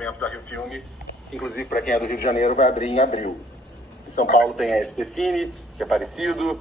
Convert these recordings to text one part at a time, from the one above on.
desenvolvimento da Rio Filme, inclusive para quem é do Rio de Janeiro, vai abrir em abril. Em São Paulo tem a SP Cine, que é parecido,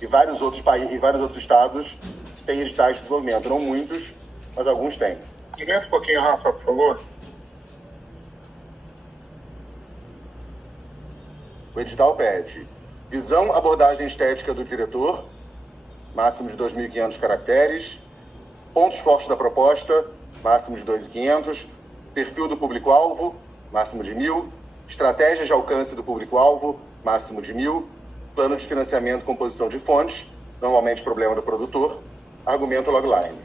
e vários outros estados têm editais de desenvolvimento. Não muitos, mas alguns têm. Aumenta um pouquinho, Rafa, por favor. O edital pede visão, abordagem estética do diretor, máximo de 2.500 caracteres, pontos fortes da proposta, máximo de 2.500, perfil do público-alvo, máximo de 1.000, estratégias de alcance do público-alvo, máximo de 1.000, plano de financiamento, composição de fontes, normalmente problema do produtor, argumento logline.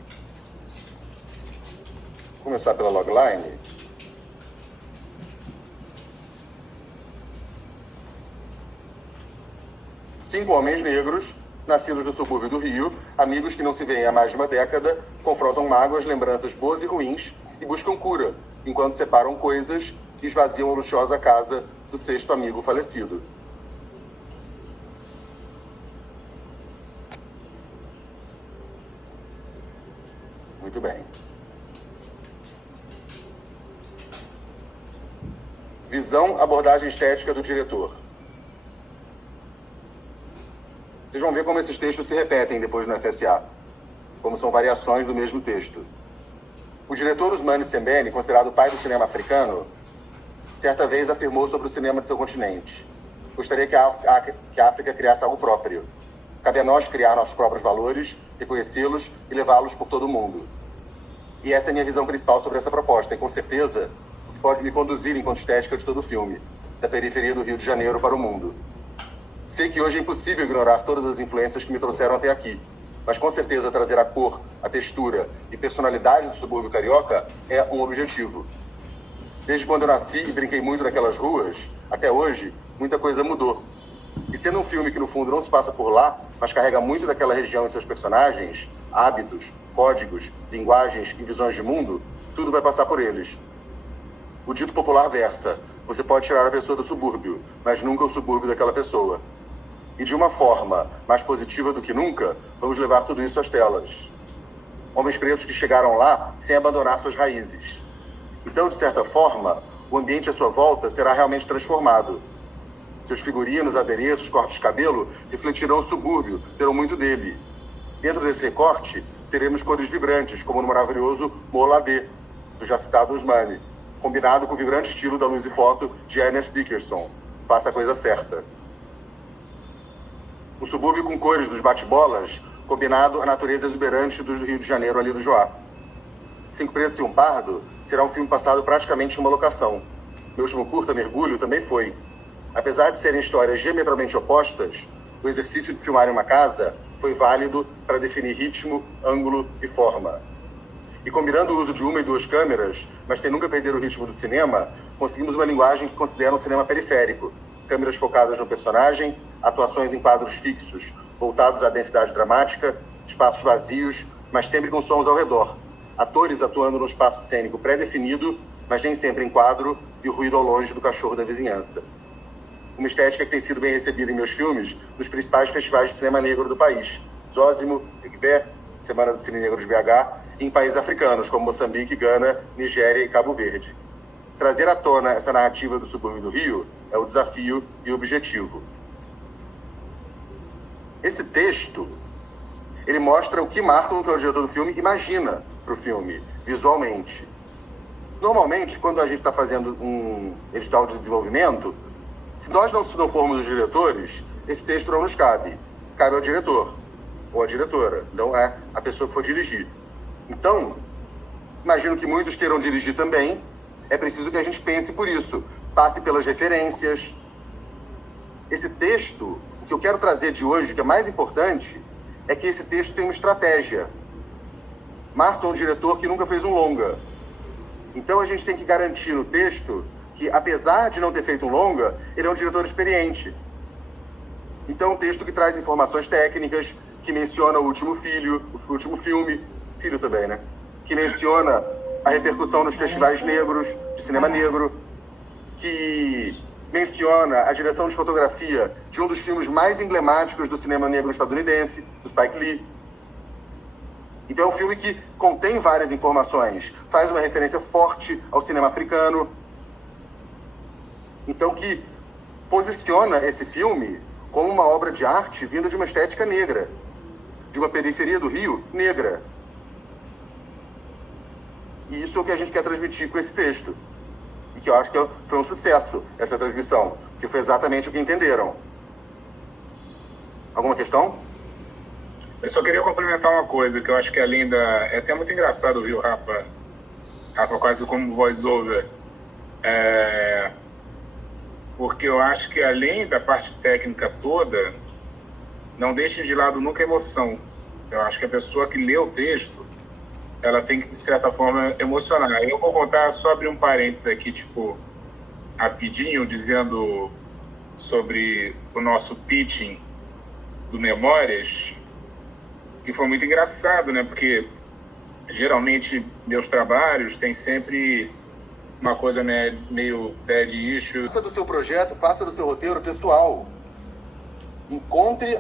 Vou começar pela logline. Cinco homens negros, nascidos no subúrbio do Rio, amigos que não se veem há mais de uma década, confrontam mágoas, lembranças boas e ruins e buscam cura, enquanto separam coisas e esvaziam a luxuosa casa do sexto amigo falecido. Muito bem. Visão, abordagem estética do diretor. Vocês vão ver como esses textos se repetem depois no FSA, como são variações do mesmo texto. O diretor Ousmane Sembene, considerado o pai do cinema africano, certa vez afirmou sobre o cinema do seu continente: gostaria que a África criasse algo próprio. Cabe a nós criar nossos próprios valores, reconhecê-los e levá-los por todo o mundo. E essa é a minha visão principal sobre essa proposta, e com certeza o que pode me conduzir enquanto estética de todo o filme, da periferia do Rio de Janeiro para o mundo. Sei que hoje é impossível ignorar todas as influências que me trouxeram até aqui, mas com certeza trazer a cor, a textura e personalidade do subúrbio carioca é um objetivo. Desde quando eu nasci e brinquei muito naquelas ruas, até hoje, muita coisa mudou. E sendo um filme que no fundo não se passa por lá, mas carrega muito daquela região em seus personagens, hábitos, códigos, linguagens e visões de mundo, tudo vai passar por eles. O dito popular versa: você pode tirar a pessoa do subúrbio, mas nunca o subúrbio daquela pessoa. E de uma forma mais positiva do que nunca, vamos levar tudo isso às telas. Homens pretos que chegaram lá sem abandonar suas raízes. Então, de certa forma, o ambiente à sua volta será realmente transformado. Seus figurinos, adereços, cortes de cabelo refletirão o subúrbio, terão muito dele. Dentro desse recorte, teremos cores vibrantes, como no maravilhoso Moladê, do já citado Ousmane, combinado com o vibrante estilo da luz e foto de Ernest Dickerson. Faça a coisa certa. O subúrbio com cores dos bate-bolas, combinado à natureza exuberante do Rio de Janeiro, ali do Joá. Cinco Pretos e um Pardo será um filme passado praticamente em uma locação. Meu último curta, Mergulho, também foi. Apesar de serem histórias diametralmente opostas, o exercício de filmar em uma casa foi válido para definir ritmo, ângulo e forma. E combinando o uso de uma e duas câmeras, mas sem nunca perder o ritmo do cinema, conseguimos uma linguagem que considera um cinema periférico. Câmeras focadas no personagem, atuações em quadros fixos, voltados à densidade dramática, espaços vazios, mas sempre com sons ao redor. Atores atuando num espaço cênico pré-definido, mas nem sempre em quadro, e o ruído ao longe do cachorro da vizinhança. Uma estética que tem sido bem recebida em meus filmes nos principais festivais de cinema negro do país: Zósimo, Egbé, Semana do Cine Negro de BH, e em países africanos como Moçambique, Gana, Nigéria e Cabo Verde. Trazer à tona essa narrativa do subúrbio do Rio é o desafio e o objetivo. Esse texto, ele mostra o que Martin, que é o diretor do filme, imagina para o filme, visualmente. Normalmente, quando a gente está fazendo um edital de desenvolvimento, se nós não formos os diretores, esse texto não nos cabe. Cabe ao diretor ou à diretora, não é a pessoa que for dirigir. Então, imagino que muitos queiram dirigir também. É preciso que a gente pense por isso, passe pelas referências. Esse texto, o que eu quero trazer de hoje, que é mais importante, é que esse texto tem uma estratégia. Martin é um diretor que nunca fez um longa. Então a gente tem que garantir no texto que, apesar de não ter feito um longa, ele é um diretor experiente. Então é um texto que traz informações técnicas, que menciona o último filme, filho também, né? Que menciona a repercussão nos festivais negros, de cinema negro, que menciona a direção de fotografia de um dos filmes mais emblemáticos do cinema negro estadunidense, do Spike Lee. Então é um filme que contém várias informações, faz uma referência forte ao cinema africano. Então que posiciona esse filme como uma obra de arte vinda de uma estética negra, de uma periferia do Rio negra. E isso é o que a gente quer transmitir com esse texto. E que eu acho que foi um sucesso, essa transmissão, que foi exatamente o que entenderam. Alguma questão? Eu só queria complementar uma coisa, que eu acho que além da... É até muito engraçado ouvir o Rafa quase como voice-over. Porque eu acho que além da parte técnica toda, não deixem de lado nunca a emoção. Eu acho que a pessoa que lê o texto, ela tem que, de certa forma, emocionar. Eu vou contar, só abrir um parênteses aqui, tipo, rapidinho, dizendo sobre o nosso pitching do Memórias, que foi muito engraçado, né? Porque, geralmente, meus trabalhos têm sempre uma coisa, né, meio dead issue. Faça do seu projeto, faça do seu roteiro pessoal. Encontre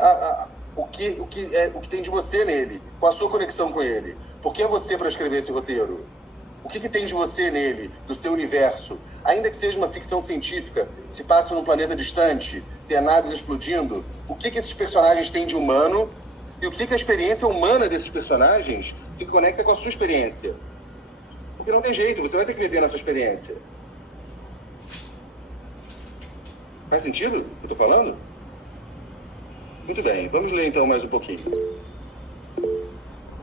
o que tem de você nele, com a sua conexão com ele. Por que é você para escrever esse roteiro? O que tem de você nele, do seu universo? Ainda que seja uma ficção científica, se passa num planeta distante, tem naves explodindo, o que esses personagens têm de humano e o que a experiência humana desses personagens se conecta com a sua experiência? Porque não tem jeito, você vai ter que viver na sua experiência. Faz sentido o que eu tô falando? Muito bem, vamos ler então mais um pouquinho.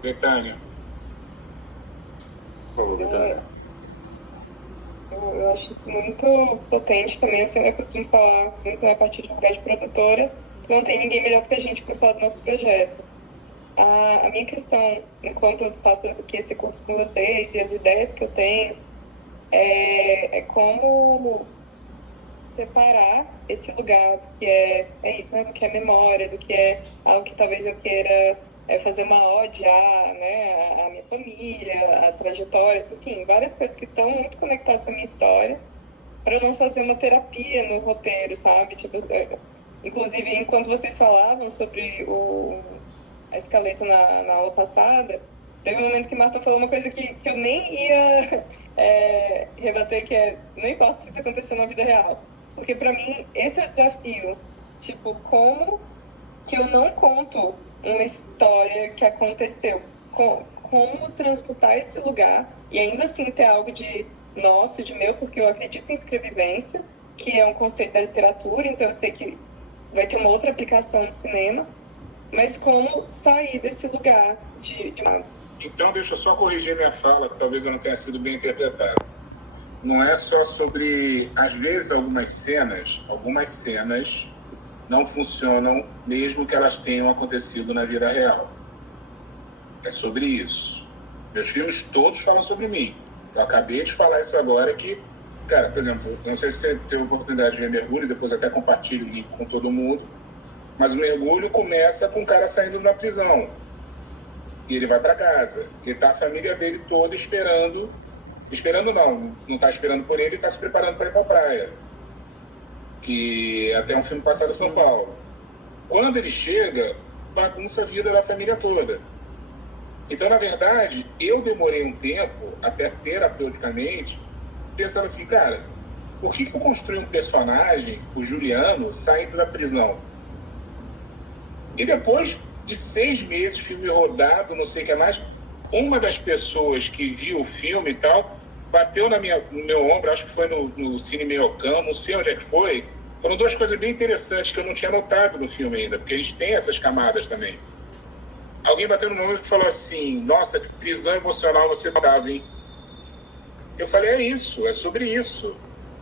Betânia. Por favor, Betânia. Eu acho isso muito potente também. Eu costumo falar muito a partir de lugar de produtora, que não tem ninguém melhor que a gente para falar do nosso projeto. A minha questão, enquanto eu faço aqui esse curso com vocês e as ideias que eu tenho, é como separar esse lugar do que é isso, né? Do que é memória, do que é algo que talvez eu queira fazer uma ode a minha família, a trajetória, enfim, várias coisas que estão muito conectadas à minha história, para eu não fazer uma terapia no roteiro, sabe? Tipo, inclusive, enquanto vocês falavam sobre a escaleta na aula passada, teve um momento que Marta falou uma coisa que eu nem ia rebater, que não importa se isso aconteceu na vida real. Porque para mim, esse é o desafio. Tipo, como que eu não conto uma história que aconteceu? Como transportar esse lugar e ainda assim ter algo de nosso, de meu, porque eu acredito em escrevivência, que é um conceito da literatura, então eu sei que vai ter uma outra aplicação no cinema, mas como sair desse lugar de... Então, deixa eu só corrigir minha fala, que talvez eu não tenha sido bem interpretada. Não é só sobre, às vezes, algumas cenas não funcionam mesmo que elas tenham acontecido na vida real. É sobre isso. Meus filmes todos falam sobre mim. Eu acabei de falar isso agora que, cara, por exemplo, não sei se você teve a oportunidade de ver Mergulho, depois até compartilho o link com todo mundo, mas o Mergulho começa com o cara saindo da prisão. E ele vai para casa. E tá a família dele toda esperando não tá esperando por ele, tá se preparando para ir pra praia. Que até um filme passado em São Paulo. Quando ele chega, bagunça a vida da família toda. Então, na verdade, eu demorei um tempo, até terapeuticamente, pensando assim, cara, por que eu construí um personagem, o Juliano, saindo da prisão? E depois de 6 meses, filme rodado, não sei o que mais, uma das pessoas que viu o filme e tal, bateu no meu ombro, acho que foi no Cine Meiocão, não sei onde é que foi. Foram 2 coisas bem interessantes que eu não tinha notado no filme ainda, porque eles têm essas camadas também. Alguém bateu no meu ombro e falou assim, nossa, que prisão emocional você tava, hein? Eu falei, é isso, é sobre isso.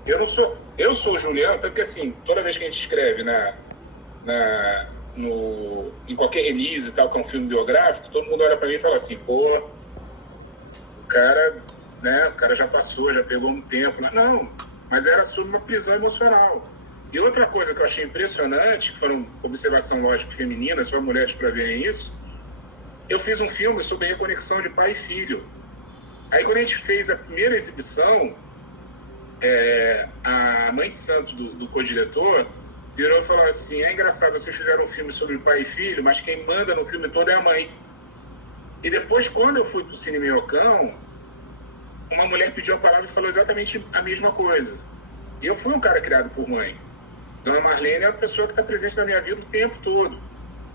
Eu sou o Juliano, tanto que assim, toda vez que a gente escreve em qualquer release e tal, que é um filme biográfico, todo mundo olha pra mim e fala assim, pô, o cara já passou, já pegou um tempo. Não, mas era sobre uma prisão emocional. E outra coisa que eu achei impressionante, que foram observação lógica feminina, só mulheres para verem isso, eu fiz um filme sobre reconexão de pai e filho. Aí quando a gente fez a primeira exibição, a mãe de santo do co-diretor virou e falou assim, é engraçado, vocês fizeram um filme sobre pai e filho, mas quem manda no filme todo é a mãe. E depois, quando eu fui pro Cine Minhocão, uma mulher pediu a palavra e falou exatamente a mesma coisa. E eu fui um cara criado por mãe. Dona Marlene é a pessoa que está presente na minha vida o tempo todo,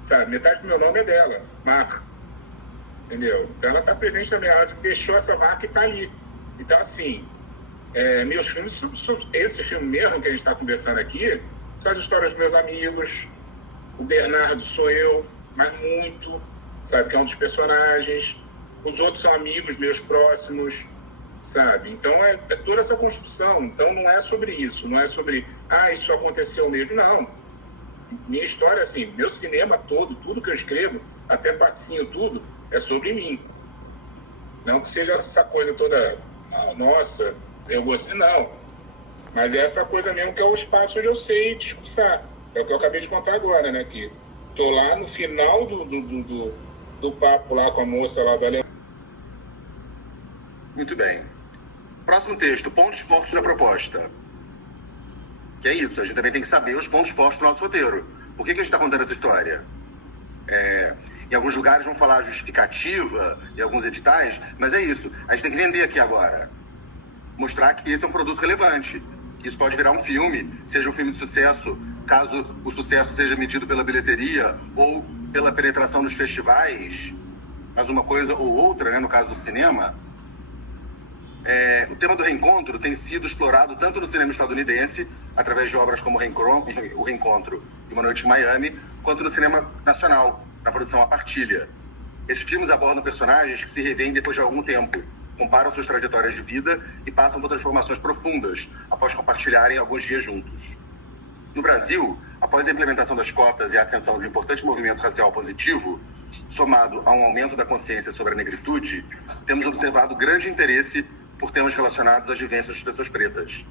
sabe? Metade do meu nome é dela, Mar. Entendeu? Então ela está presente na minha vida, deixou essa marca e está ali. Então, assim, meus filmes, esse filme mesmo que a gente está conversando aqui, são as histórias dos meus amigos. O Bernardo sou eu, mas muito, sabe? Que é um dos personagens. Os outros são amigos meus próximos, sabe? Então é toda essa construção. Então não é sobre isso, não é sobre, isso aconteceu mesmo. Não. Minha história, assim, meu cinema todo, tudo que eu escrevo, até passinho, tudo, é sobre mim. Não que seja essa coisa toda, nossa, eu gostei, não. Mas é essa coisa mesmo que é o espaço onde eu sei discursar. É o que eu acabei de contar agora, né? Que tô lá no final do papo lá com a moça lá da Alemanha. Muito bem. Próximo texto, pontos fortes da proposta. Que é isso, a gente também tem que saber os pontos fortes do nosso roteiro. Por que a gente está contando essa história? Em alguns lugares vão falar justificativa, em alguns editais, mas é isso. A gente tem que vender aqui agora. Mostrar que esse é um produto relevante. Que isso pode virar um filme, seja um filme de sucesso, caso o sucesso seja medido pela bilheteria ou pela penetração nos festivais, mas uma coisa ou outra, né, no caso do cinema. O tema do reencontro tem sido explorado tanto no cinema estadunidense, através de obras como O Reencontro e Uma Noite em Miami, quanto no cinema nacional, na produção A Partilha. Esses filmes abordam personagens que se revêem depois de algum tempo, comparam suas trajetórias de vida e passam por transformações profundas após compartilharem alguns dias juntos. No Brasil, após a implementação das cotas e a ascensão de um importante movimento racial positivo, somado a um aumento da consciência sobre a negritude, temos observado grande interesse por temas relacionados às vivências das pessoas pretas.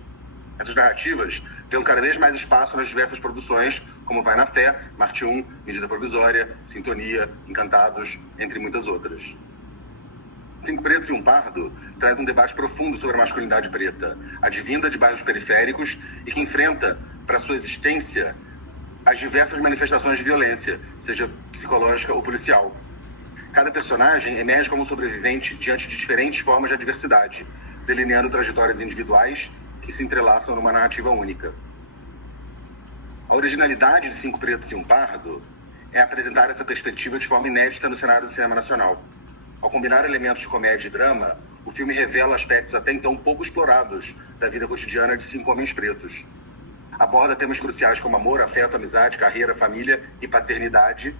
Essas narrativas ganham cada vez mais espaço nas diversas produções, como Vai na Fé, Marte 1, Medida Provisória, Sintonia, Encantados, entre muitas outras. Cinco Pretos e um Pardo traz um debate profundo sobre a masculinidade preta, advinda de bairros periféricos e que enfrenta, para sua existência, as diversas manifestações de violência, seja psicológica ou policial. Cada personagem emerge como sobrevivente diante de diferentes formas de adversidade, delineando trajetórias individuais que se entrelaçam numa narrativa única. A originalidade de Cinco Pretos e um Pardo é apresentar essa perspectiva de forma inédita no cenário do cinema nacional. Ao combinar elementos de comédia e drama, o filme revela aspectos até então pouco explorados da vida cotidiana de cinco homens pretos. Aborda temas cruciais como amor, afeto, amizade, carreira, família e paternidade,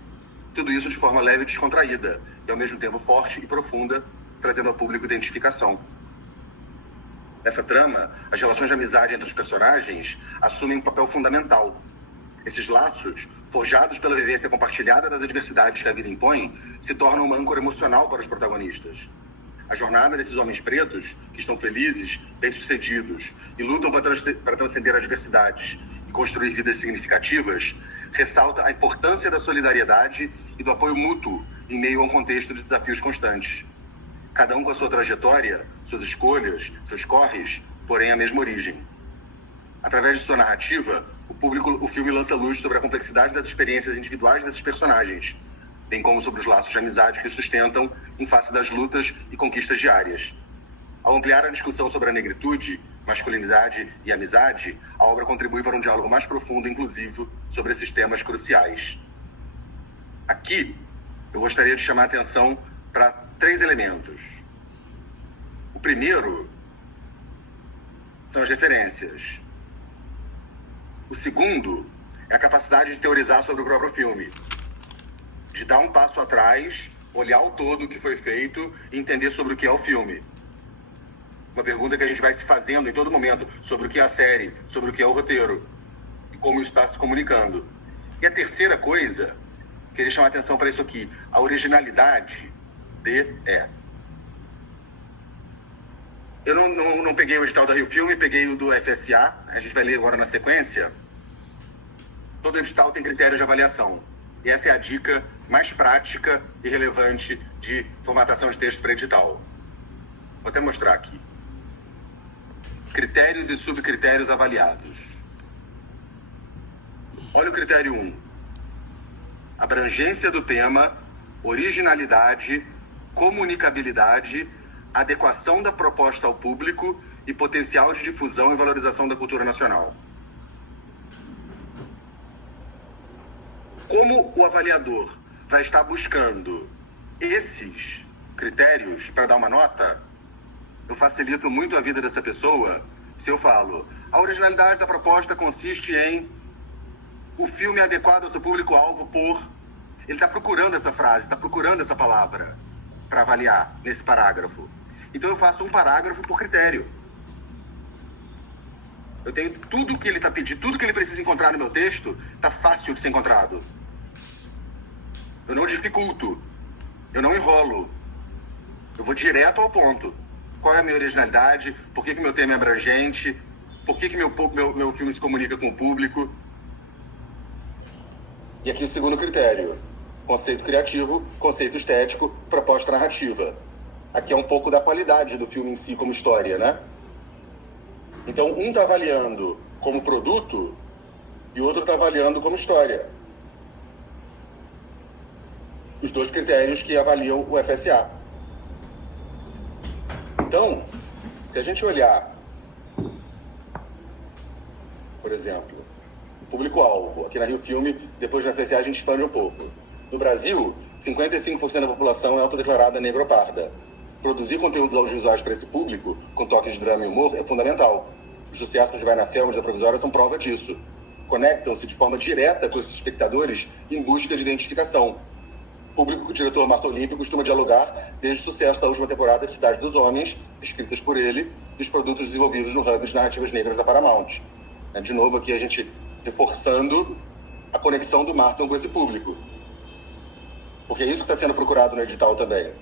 tudo isso de forma leve e descontraída, e ao mesmo tempo forte e profunda, trazendo ao público identificação. Nessa trama, as relações de amizade entre os personagens assumem um papel fundamental. Esses laços, forjados pela vivência compartilhada das adversidades que a vida impõe, se tornam uma âncora emocional para os protagonistas. A jornada desses homens pretos, que estão felizes, bem-sucedidos e lutam para transcender adversidades e construir vidas significativas, ressalta a importância da solidariedade e do apoio mútuo em meio a um contexto de desafios constantes. Cada um com a sua trajetória, suas escolhas, seus corres, porém a mesma origem. Através de sua narrativa, o filme lança luz sobre a complexidade das experiências individuais desses personagens, bem como sobre os laços de amizade que os sustentam em face das lutas e conquistas diárias. Ao ampliar a discussão sobre a negritude, masculinidade e amizade, a obra contribui para um diálogo mais profundo e inclusivo sobre esses temas cruciais. Aqui, eu gostaria de chamar a atenção para 3 elementos. O primeiro são as referências. O segundo é a capacidade de teorizar sobre o próprio filme, de dar um passo atrás, olhar o todo que foi feito e entender sobre o que é o filme. Uma pergunta que a gente vai se fazendo em todo momento sobre o que é a série, sobre o que é o roteiro e como isso está se comunicando. E a terceira coisa, queria chamar a atenção para isso aqui, a originalidade Eu não peguei o edital da Rio Filme, peguei o do FSA, a gente vai ler agora na sequência. Todo edital tem critérios de avaliação. E essa é a dica mais prática e relevante de formatação de texto para edital. Vou até mostrar aqui. Critérios e subcritérios avaliados. Olha o critério 1. Abrangência do tema, originalidade, comunicabilidade, adequação da proposta ao público e potencial de difusão e valorização da cultura nacional. Como o avaliador vai estar buscando esses critérios para dar uma nota, eu facilito muito a vida dessa pessoa se eu falo: a originalidade da proposta consiste em o filme é adequado ao seu público-alvo por... Ele está procurando essa frase, está procurando essa palavra para avaliar nesse parágrafo. Então eu faço um parágrafo por critério. Eu tenho tudo que ele está pedindo, tudo que ele precisa encontrar no meu texto, está fácil de ser encontrado. Eu não dificulto, eu não enrolo. Eu vou direto ao ponto. Qual é a minha originalidade? Por que meu tema é abrangente? Por que meu filme se comunica com o público? E aqui o segundo critério: conceito criativo, conceito estético, proposta narrativa. Aqui é um pouco da qualidade do filme em si como história, né? Então, um está avaliando como produto e o outro está avaliando como história. Os dois critérios que avaliam o FSA. Então, se a gente olhar, por exemplo, o público-alvo, aqui na Rio Filme, depois da FSA a gente expande um pouco. No Brasil, 55% da população é autodeclarada negra ou parda. Produzir conteúdos audiovisuais para esse público, com toques de drama e humor, é fundamental. Os sucessos de Vai na Fé e da Provisória são prova disso. Conectam-se de forma direta com esses espectadores em busca de identificação. O público que o diretor Marta Olímpio costuma dialogar desde o sucesso da última temporada de Cidade dos Homens, escritas por ele, e os produtos desenvolvidos no hub de narrativas negras da Paramount. De novo, aqui a gente reforçando a conexão do Martin com esse público. Porque é isso que está sendo procurado no edital também.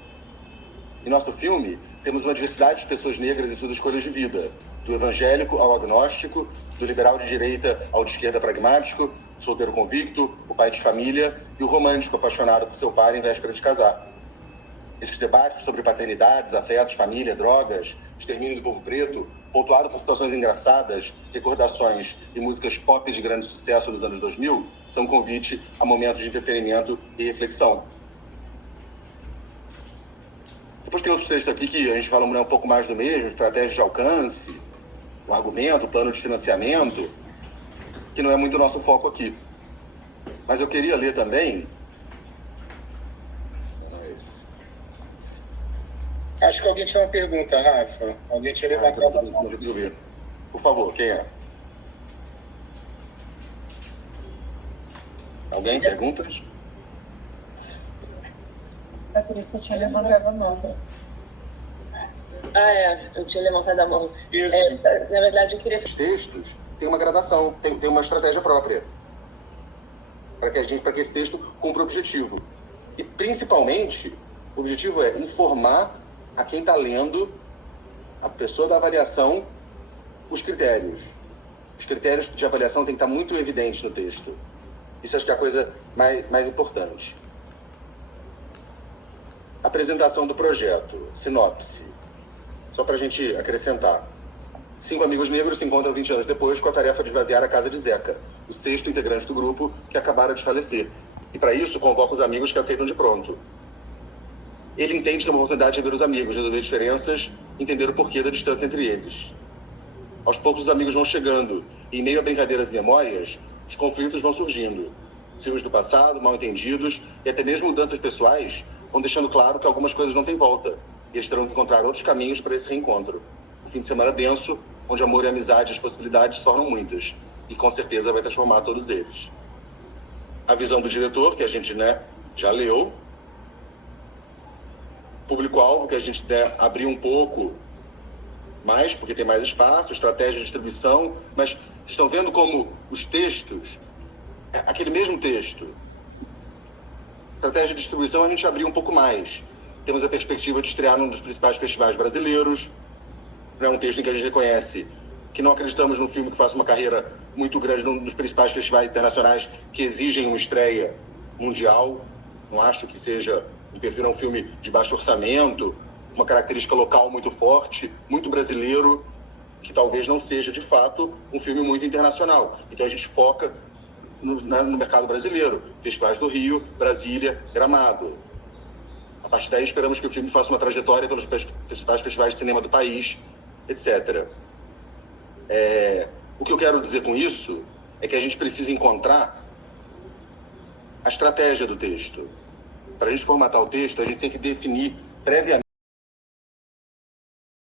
Em nosso filme, temos uma diversidade de pessoas negras e suas escolhas de vida, do evangélico ao agnóstico, do liberal de direita ao de esquerda pragmático, solteiro convicto, o pai de família e o romântico apaixonado por seu pai em véspera de casar. Esses debates sobre paternidades, afetos, família, drogas, extermínio do povo preto, pontuado por situações engraçadas, recordações e músicas pop de grande sucesso nos anos 2000, são um convite a momentos de entretenimento e reflexão. Depois tem outros textos aqui que a gente fala um pouco mais do mesmo: estratégia de alcance, o argumento, o plano de financiamento, que não é muito o nosso foco aqui. Mas eu queria ler também... Acho que alguém tinha uma pergunta, Rafa. Alguém tinha levantado a mão. Por favor, quem é? Alguém? Perguntas? É por isso que eu tinha levantado a mão. Eu tinha levantado a mão. Isso. Na verdade, eu queria... Os textos têm uma gradação, tem uma estratégia própria. Para que esse texto cumpra o objetivo. E, principalmente, o objetivo é informar a quem está lendo, a pessoa da avaliação, os critérios. Os critérios de avaliação têm que estar muito evidentes no texto. Isso acho que é a coisa mais importante. Apresentação do projeto, sinopse. Só para a gente acrescentar. 5 amigos negros se encontram 20 anos depois com a tarefa de esvaziar a casa de Zeca, o 6º integrante do grupo que acabara de falecer. E para isso convoca os amigos que aceitam de pronto. Ele entende que é uma oportunidade de ver os amigos, resolver diferenças, entender o porquê da distância entre eles. Aos poucos os amigos vão chegando, e em meio a brincadeiras e memórias, os conflitos vão surgindo. Ciúmes do passado, mal-entendidos e até mesmo mudanças pessoais vão deixando claro que algumas coisas não têm volta, e eles terão que encontrar outros caminhos para esse reencontro. Um fim de semana denso, onde amor e amizade e as possibilidades se tornam muitas, e com certeza vai transformar todos eles. A visão do diretor, que a gente já leu. Público-alvo, que a gente abriu um pouco mais, porque tem mais espaço, estratégia de distribuição, mas vocês estão vendo como os textos, aquele mesmo texto, estratégia de distribuição a gente abriu um pouco mais. Temos a perspectiva de estrear num dos principais festivais brasileiros. É um texto em que a gente reconhece que não acreditamos num filme que faça uma carreira muito grande nos principais festivais internacionais que exigem uma estreia mundial. Não acho que seja... Prefiro um filme de baixo orçamento, uma característica local muito forte, muito brasileiro, que talvez não seja, de fato, um filme muito internacional. Então a gente foca no mercado brasileiro, festivais do Rio, Brasília, Gramado. A partir daí, esperamos que o filme faça uma trajetória pelos principais festivais de cinema do país, etc. O que eu quero dizer com isso é que a gente precisa encontrar a estratégia do texto. Para a gente formatar o texto, a gente tem que definir previamente